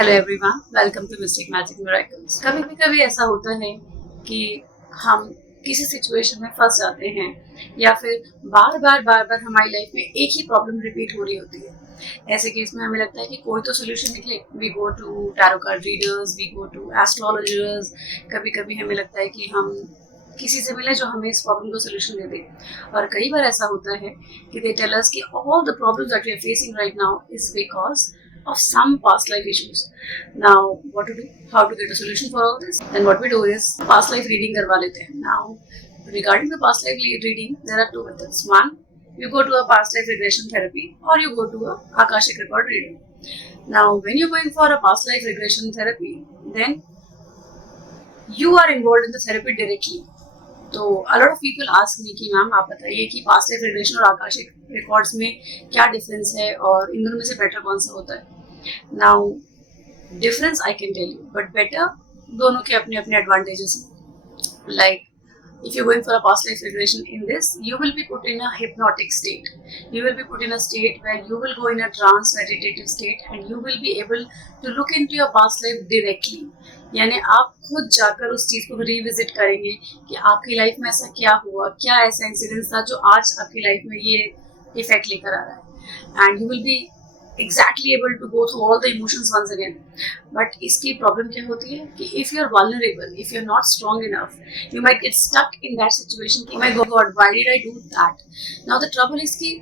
Hello everyone, welcome to mystic magic miracles. कभी कभी ऐसा होता है कि हम किसी सिचुएशन में फंस जाते हैं या फिर बार बार हमारी लाइफ में एक ही प्रॉब्लम रिपीट हो रही होती है। ऐसे केस में हमें लगता है कि कोई तो सोल्यूशन निकले। We go to tarot card readers, we go to astrologers. कभी कभी हमें लगता है कि हम किसी से मिले जो हमें इस प्रॉब्लम को सोल्यूशन दे दे। और कई बार ऐसा होता है कि दे टेल अस कि all the problems that we are facing right now is because of some past life issues. Now, what to do? How to get a solution for all this? Then what we do is past life reading करवा लेते हैं. Now, regarding the past life reading, there are two methods. One, you go to a past life regression therapy, or you go to a Akashic record reading. Now, when you're going for a past life regression therapy, then you are involved in the therapy directly. तो a lot of people ask me कि ma'am आप बताइए कि past life regression और Akashic records में क्या difference है और इन दोनों में से बेटर कौन सा होता है। Now difference I can tell you, but better दोनों के अपने अपने एडवांटेजेस हैं। Like if you're going for a past life regression, in this you will be put in a hypnotic state. You will be put in a state where you will go in a trance meditative state and you will be able to look into your past life directly. यानी आप खुद जाकर उस चीज को revisit करेंगे कि आपकी लाइफ में ऐसा क्या हुआ, क्या ऐसा इंसिडेंस था जो आज आपकी लाइफ में ये इफेक्ट लेकर आ रहा है। And you will be exactly able to go through all the emotions once again. But इसकी problem क्या होती है कि if you're vulnerable, if you're not strong enough, you might get stuck in that situation. Oh my God, why did I do that? Now the trouble is कि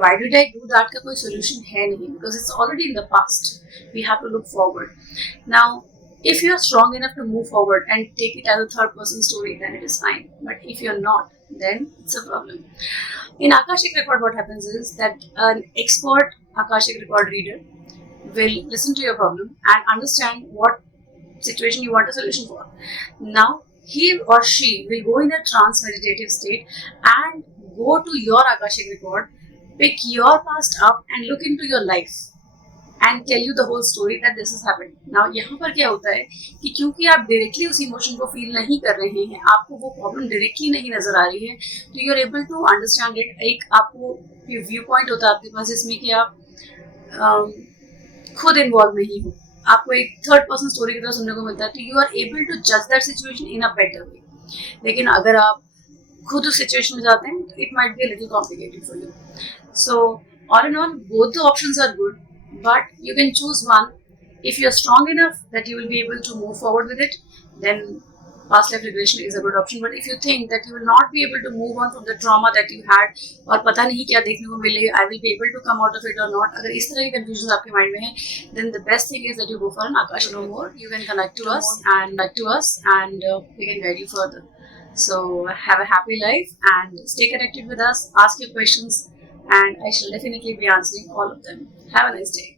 why did I do that का कोई solution है नहीं, because it's already in the past. We have to look forward. Now, if you're strong enough to move forward and take it as a third person story, then it is fine. But if you're not, then it's a problem. In Akashic record, what happens is that an expert Akashic record reader will listen to your problem and understand what situation you want a solution for. Now, he or she will go in a trance meditative state and go to your Akashic record, pick your past up and look into your life and tell you the whole story that this has happened. Now, यहाँ पर क्या होता है कि क्योंकि आप directly उस emotion को फील नहीं कर रहे हैं, आपको वो प्रॉब्लम डायरेक्टली नहीं नजर आ रही है, तो you are able to understand it. एक आपको व्यू पॉइंट होता है आपके पास जिसमें कि आप खुद इन्वॉल्व नहीं हो, आपको एक थर्ड पर्सन स्टोरी की तरह सुनने को मिलता है, तो यू आर एबल टू जज that situation in a better way. लेकिन अगर आप खुद उस सिचुएशन में जाते हैं तो it might be a little complicated for you. So all in all, both the options are good, but you can choose one. If you're strong enough that you will be able to move forward with it, then past life regression is a good option. But if you think that you will not be able to move on from the trauma that you had और पता नहीं क्या देखने को मिले, I will be able to come out of it or not, अगर इस तरह की confusions आपके mind में है, then the best thing is that you go for an Akash. No more, you can connect to us and we can guide you further. So have a happy life and stay connected with us. Ask your questions and I shall definitely be answering all of them. Have a nice day.